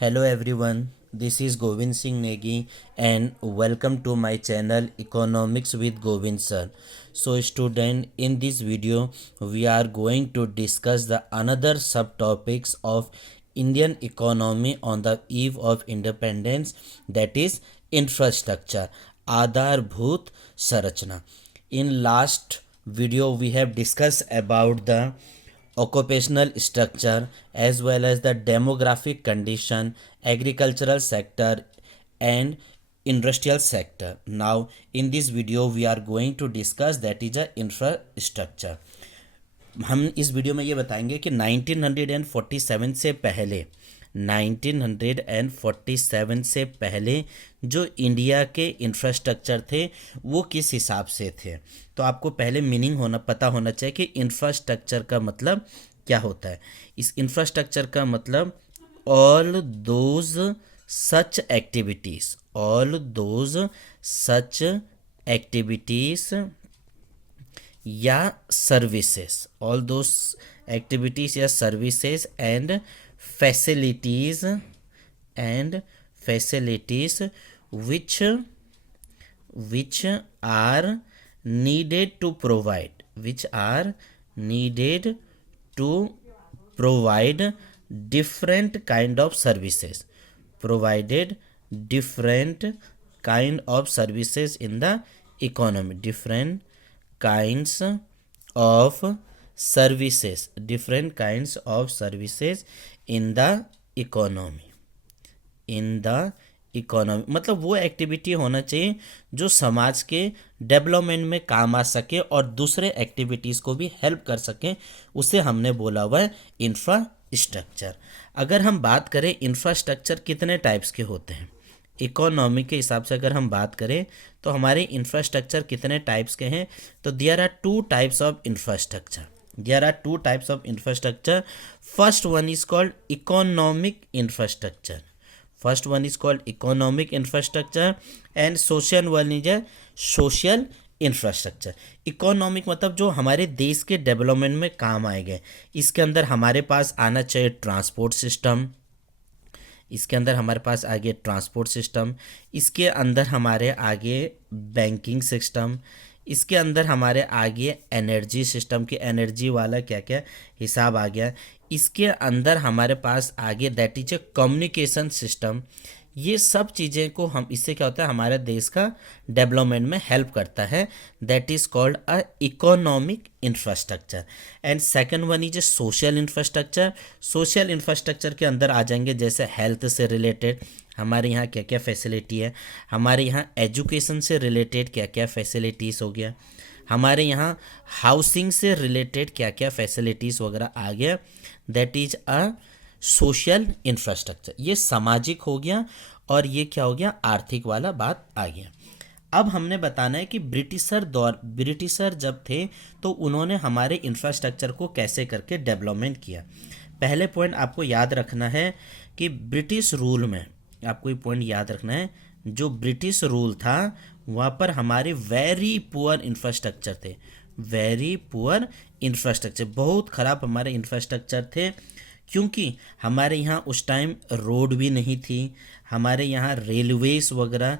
Hello everyone, this is Govind Singh Negi and welcome to my channel Economics with Govind sir. So student, in this video we are going to discuss the another subtopics of Indian economy on the eve of independence, that is infrastructure, Aadharbhut Sarachna. In last video we have discussed about the occupational structure as well as the demographic condition, agricultural sector and industrial sector. Now in this video we are going to discuss that is a infrastructure. हम इस video में ये बताएंगे कि 1947 से पहले 1947 से पहले जो इंडिया के इंफ्रास्ट्रक्चर थे वो किस हिसाब से थे। तो आपको पहले मीनिंग पता होना चाहिए कि इंफ्रास्ट्रक्चर का मतलब क्या होता है। इस इंफ्रास्ट्रक्चर का मतलब ऑल दोज सच एक्टिविटीज़ या सर्विसेज, ऑल दोज एक्टिविटीज़ या services and facilities which are needed to provide different kind of services, in the economy, different kinds of services in the economy मतलब वो activity होना चाहिए जो समाज के development में काम आ सके और दूसरे एक्टिविटीज़ को भी हेल्प कर सके, उसे हमने बोला हुआ है इंफ्रास्ट्रक्चर। अगर हम बात करें इंफ्रास्ट्रक्चर कितने टाइप्स के होते हैं, इकोनॉमी के हिसाब से अगर हम बात करें तो हमारे इंफ्रास्ट्रक्चर कितने टाइप्स के हैं, तो there are two types of infrastructure. First one is called economic infrastructure. And social one is a social infrastructure. Economic मतलब जो हमारे देश के डेवलपमेंट में काम आएगा। इसके अंदर हमारे पास आना चाहिए ट्रांसपोर्ट सिस्टम, इसके अंदर हमारे पास आगे ट्रांसपोर्ट सिस्टम, इसके अंदर हमारे आगे बैंकिंग सिस्टम, इसके अंदर हमारे आगे एनर्जी सिस्टम की एनर्जी वाला क्या क्या हिसाब आ गया, इसके अंदर हमारे पास आगे that is a communication system. ये सब चीज़ें को हम इससे क्या होता है हमारे देश का डेवलपमेंट में हेल्प करता है, that is called a economic infrastructure. And second one is a social infrastructure के अंदर आ जाएंगे जैसे हेल्थ से रिलेटेड हमारे यहाँ क्या क्या फैसिलिटी है, हमारे यहाँ एजुकेशन से रिलेटेड क्या क्या फैसिलिटीज़ हो गया, हमारे यहाँ हाउसिंग से रिलेटेड क्या क्या फैसिलिटीज़ वगैरह आ गया, that is a social infrastructure. ये सामाजिक हो गया और ये क्या हो गया आर्थिक वाला बात आ गया। अब हमने बताना है कि ब्रिटिशर जब थे तो उन्होंने हमारे इंफ्रास्ट्रक्चर को कैसे करके डेवलपमेंट किया। पहले पॉइंट आपको याद रखना है कि ब्रिटिश रूल में आपको ये पॉइंट याद रखना है, जो ब्रिटिश रूल था वहाँ पर हमारे वेरी पुअर इंफ्रास्ट्रक्चर, बहुत ख़राब हमारे इंफ्रास्ट्रक्चर थे, क्योंकि हमारे यहाँ उस टाइम रोड भी नहीं थी, हमारे यहाँ रेलवेज़ वगैरह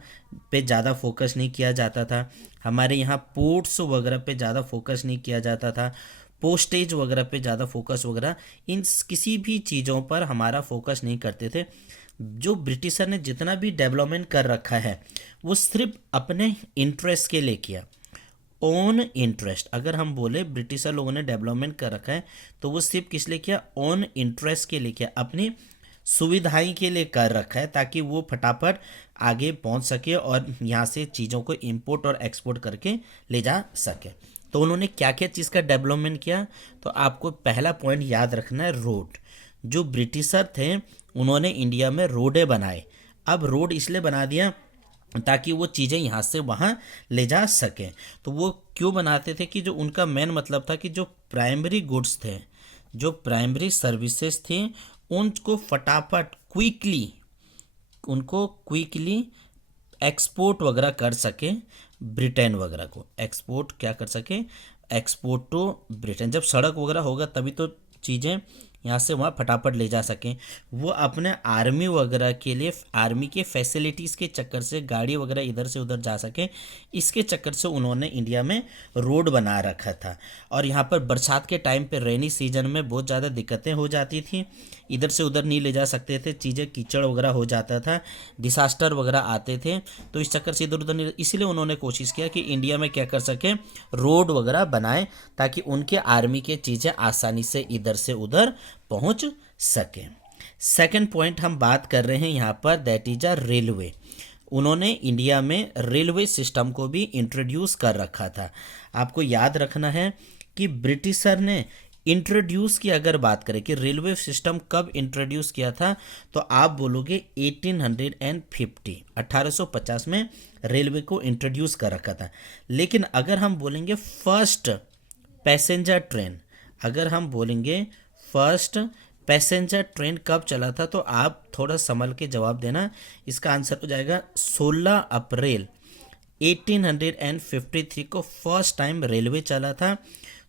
पे ज़्यादा फोकस नहीं किया जाता था, हमारे यहाँ पोर्ट्स वगैरह पे ज़्यादा फोकस नहीं किया जाता था, पोस्टेज वगैरह पे ज़्यादा फोकस वगैरह इन किसी भी चीज़ों पर हमारा फोकस नहीं करते थे। जो ब्रिटिशर ने जितना भी डेवलपमेंट कर रखा है वो सिर्फ अपने इंटरेस्ट के लिए किया, ओन इंटरेस्ट। अगर हम बोले ब्रिटिशर लोगों ने डेवलपमेंट कर रखा है तो वो सिर्फ किस लिए किया, ओन इंटरेस्ट के लिए किया, अपनी सुविधाएं के लिए कर रखा है ताकि वो फटाफट आगे पहुंच सके और यहाँ से चीज़ों को इंपोर्ट और एक्सपोर्ट करके ले जा सके। तो उन्होंने क्या क्या चीज़ का डेवलपमेंट किया, तो आपको पहला पॉइंट याद रखना है रोड। जो ब्रिटिशर थे उन्होंने इंडिया में रोडें बनाए। अब रोड इसलिए बना दिया ताकि वो चीज़ें यहाँ से वहाँ ले जा सकें। तो वो क्यों बनाते थे कि जो उनका मेन मतलब था कि जो प्राइमरी गुड्स थे, जो प्राइमरी सर्विसेज थी, उनको फटाफट क्विकली एक्सपोर्ट वगैरह कर सके, ब्रिटेन वगैरह को एक्सपोर्ट क्या कर सके, एक्सपोर्ट टू ब्रिटेन। जब सड़क वगैरह होगा तभी तो चीज़ें यहाँ से वहाँ फटाफट ले जा सकें। वो अपने आर्मी वगैरह के लिए, आर्मी के फैसिलिटीज़ के चक्कर से गाड़ी वगैरह इधर से उधर जा सके, इसके चक्कर से उन्होंने इंडिया में रोड बना रखा था। और यहाँ पर बरसात के टाइम पे, रेनी सीजन में बहुत ज़्यादा दिक्कतें हो जाती थी, इधर से उधर नहीं ले जा सकते थे, चीज़ें कीचड़ वगैरह हो जाता था, डिसास्टर वगैरह आते थे, तो इस चक्कर से इधर उधर नहीं, इसीलिए उन्होंने कोशिश किया कि इंडिया में क्या कर सके, रोड वगैरह बनाए ताकि उनके आर्मी के चीज़ें आसानी से इधर से उधर पहुंच सके। सेकंड पॉइंट हम बात कर रहे हैं यहाँ पर, दैट इज अ रेलवे। उन्होंने इंडिया में रेलवे सिस्टम को भी इंट्रोड्यूस कर रखा था। आपको याद रखना है कि ब्रिटिशर ने इंट्रोड्यूस की अगर बात करें कि रेलवे सिस्टम कब इंट्रोड्यूस किया था, तो आप बोलोगे 1850, 1850 में रेलवे को इंट्रोड्यूस कर रखा था। लेकिन अगर हम बोलेंगे फर्स्ट पैसेंजर ट्रेन, अगर हम बोलेंगे फर्स्ट पैसेंजर ट्रेन कब चला था, तो आप थोड़ा संभल के जवाब देना। इसका आंसर हो जाएगा 16 अप्रैल 1853 को फर्स्ट टाइम रेलवे चला था,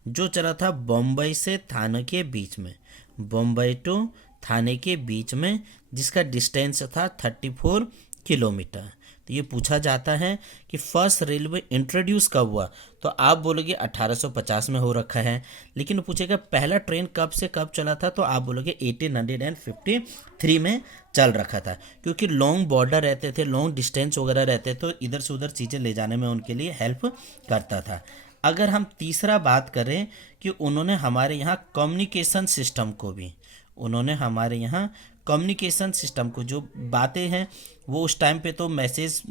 जो चला था बम्बई से थाने के बीच में, बम्बई टू थाने के बीच में, जिसका डिस्टेंस था 34 किलोमीटर। तो ये पूछा जाता है कि फर्स्ट रेलवे इंट्रोड्यूस कब हुआ, तो आप बोलोगे 1850 में हो रखा है। लेकिन पूछेगा पहला ट्रेन कब से कब चला था, तो आप बोलोगे 1853 में चल रखा था, क्योंकि लॉन्ग बॉर्डर रहते थे, लॉन्ग डिस्टेंस वगैरह रहते, तो इधर से उधर चीज़ें ले जाने में उनके लिए हेल्प करता था। अगर हम तीसरा बात करें कि उन्होंने हमारे यहाँ कम्युनिकेशन सिस्टम को भी, उन्होंने हमारे यहाँ कम्युनिकेशन सिस्टम को, जो बातें हैं वो उस टाइम पे तो मैसेज,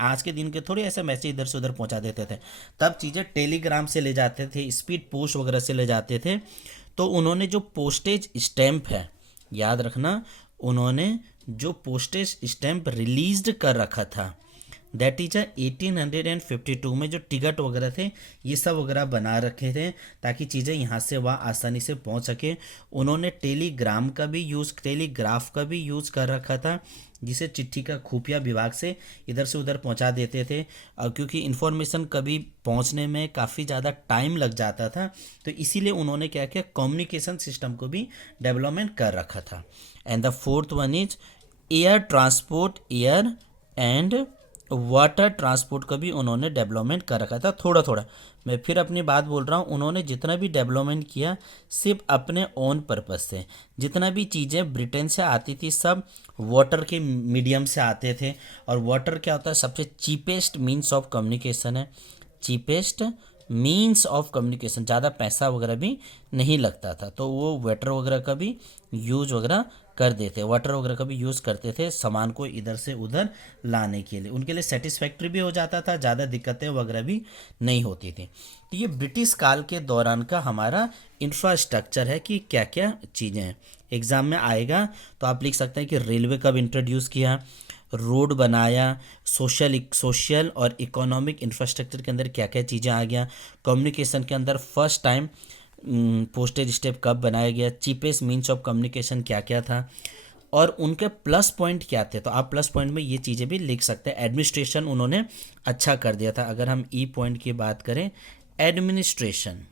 आज के दिन के थोड़े ऐसे मैसेज इधर से उधर पहुंचा देते थे, तब चीज़ें टेलीग्राम से ले जाते थे, स्पीड पोस्ट वगैरह से ले जाते थे। तो उन्होंने जो पोस्टेज स्टैंप है, याद रखना, उन्होंने जो पोस्टेज स्टैंप रिलीज्ड कर रखा था, दैट इज 1852 में जो टिकट वगैरह थे ये सब वगैरह बना रखे थे ताकि चीज़ें यहाँ से वहाँ आसानी से पहुँच सके। उन्होंने टेलीग्राम का भी यूज़, टेलीग्राफ का भी यूज़ कर रखा था, जिसे चिट्ठी का खुफिया विभाग से इधर से उधर पहुँचा देते थे। और क्योंकि इन्फॉर्मेशन कभी पहुँचने में काफ़ी ज़्यादा टाइम लग जाता था, तो इसीलिए उन्होंने क्या किया, कम्युनिकेशन सिस्टम को भी डेवलपमेंट कर रखा था। And the fourth one is air transport, air and water transport का भी उन्होंने डेवलपमेंट कर रखा था थोड़ा थोड़ा। मैं फिर अपनी बात बोल रहा हूँ, उन्होंने जितना भी डेवलपमेंट किया सिर्फ अपने ओन पर्पस से। जितना भी चीज़ें ब्रिटेन से आती थी सब वाटर के मीडियम से आते थे, और वाटर क्या होता है, सबसे चीपेस्ट मीन्स ऑफ कम्युनिकेशन है, चीपेस्ट मीन्स ऑफ कम्युनिकेशन, ज़्यादा पैसा वगैरह भी नहीं लगता था, तो वो वाटर वगैरह का भी यूज वगैरह कर देते, वाटर वगैरह का भी यूज़ करते थे सामान को इधर से उधर लाने के लिए, उनके लिए सेटिस्फैक्ट्री भी हो जाता था, ज़्यादा दिक्कतें वगैरह भी नहीं होती थी। तो ये ब्रिटिश काल के दौरान का हमारा इंफ्रास्ट्रक्चर है कि क्या क्या चीज़ें हैं। एग्ज़ाम में आएगा तो आप लिख सकते हैं कि रेलवे कब इंट्रोड्यूस किया, रोड बनाया, सोशल और इकोनॉमिक इंफ्रास्ट्रक्चर के अंदर क्या क्या चीज़ें आ गया, कम्युनिकेशन के अंदर फर्स्ट टाइम पोस्टेज स्टेप कब बनाया गया, चीपेस्ट मीन्स ऑफ कम्युनिकेशन क्या क्या था, और उनके प्लस पॉइंट क्या थे। तो आप प्लस पॉइंट में ये चीज़ें भी लिख सकते हैं। एडमिनिस्ट्रेशन उन्होंने अच्छा कर दिया था। अगर हम ई पॉइंट की बात करें, एडमिनिस्ट्रेशन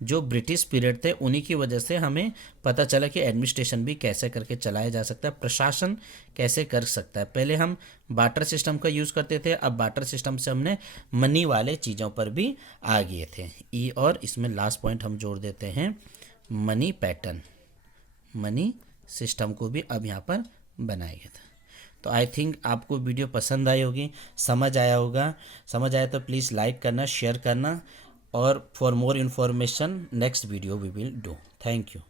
जो ब्रिटिश पीरियड थे उन्हीं की वजह से हमें पता चला कि एडमिनिस्ट्रेशन भी कैसे करके चलाया जा सकता है, प्रशासन कैसे कर सकता है। पहले हम बार्टर सिस्टम का यूज़ करते थे, अब बार्टर सिस्टम से हमने मनी वाले चीज़ों पर भी आ गए थे। ई और इसमें लास्ट पॉइंट हम जोड़ देते हैं मनी पैटर्न, मनी सिस्टम को भी अब यहाँ पर बनाया गया था। तो आई थिंक आपको वीडियो पसंद आई होगी, समझ आया होगा। समझ आया तो प्लीज़ लाइक करना, शेयर करना, और for more information next video we will do. Thank you.